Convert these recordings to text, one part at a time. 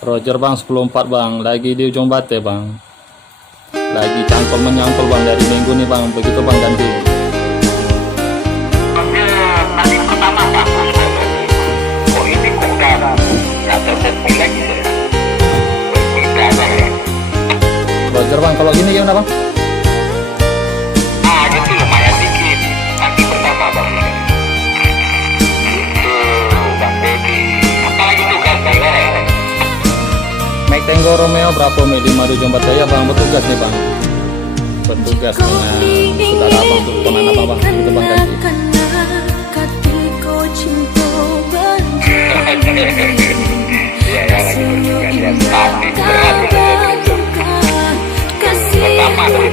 Roger bang 10.4 bang, lagi di ujung bate bang, lagi cangkol menyangkol bang dari minggu nih bang, begitu bang ganti. Tadi pertama bagus kok ini kok udah nggak tersentuh lagi ya. Beda bang ya. Roger bang, kalau gini gimana bang? Gitu lumayan dikit. Tadi pertama bang. Itu bang Dedi. Apalagi tugas bang ya. Mike Tango Romeo berapa mil 5 di ujung bate ya bang, bertugas nih bang, bertugas dengan saudara abang untuk ponan apa bang, itu bang ganti. Iya ya lagi bertugas ya. Pasti berat itu. Pertama tuh.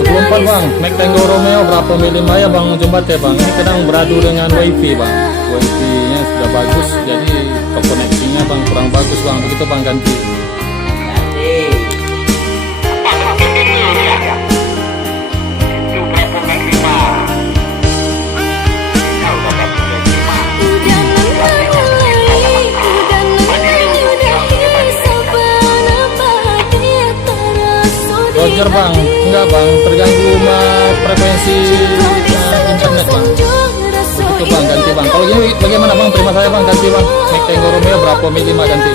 Sebelum bang, Mike Tango Romeo berapa mil 5 ya bang ujung bate bang, ini kadang beradu dengan wifi bang, wifi nya sudah bagus, jadi koneksinya bang kurang bagus bang, begitu bang ganti. Roger bang, enggak bang, terganggu frekuensi internet bang, begitu bang ganti bang. Kalau gini bagaimana bang, terima saya bang ganti bang, Mike Tango Romeo berapa mil 5 ganti.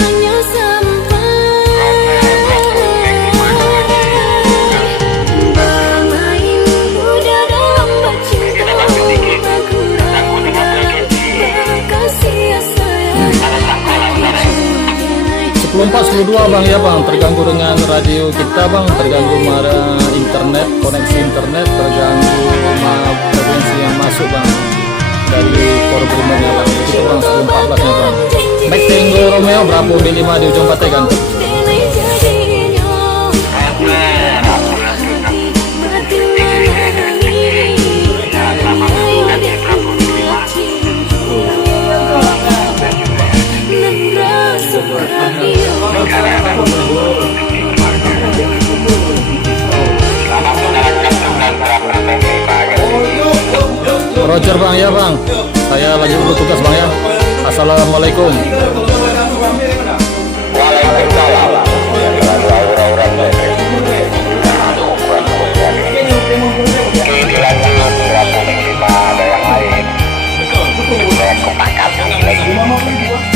Lompat 12 bang ya bang, terganggu dengan radio kita bang, terganggu internet, koneksi internet, terganggu frekuensi yang masuk bang dari korbannya bang, itu bang 10.14 nya bang. Mike Tango Romeo berapa mil 5 di ujung bate ganti. Roger bang ya bang, saya lagi bertugas bang ya. Assalamualaikum. Waalaikumsalam. Ini lagi berapa minggu ada yang lain. Saya kepakat lagi.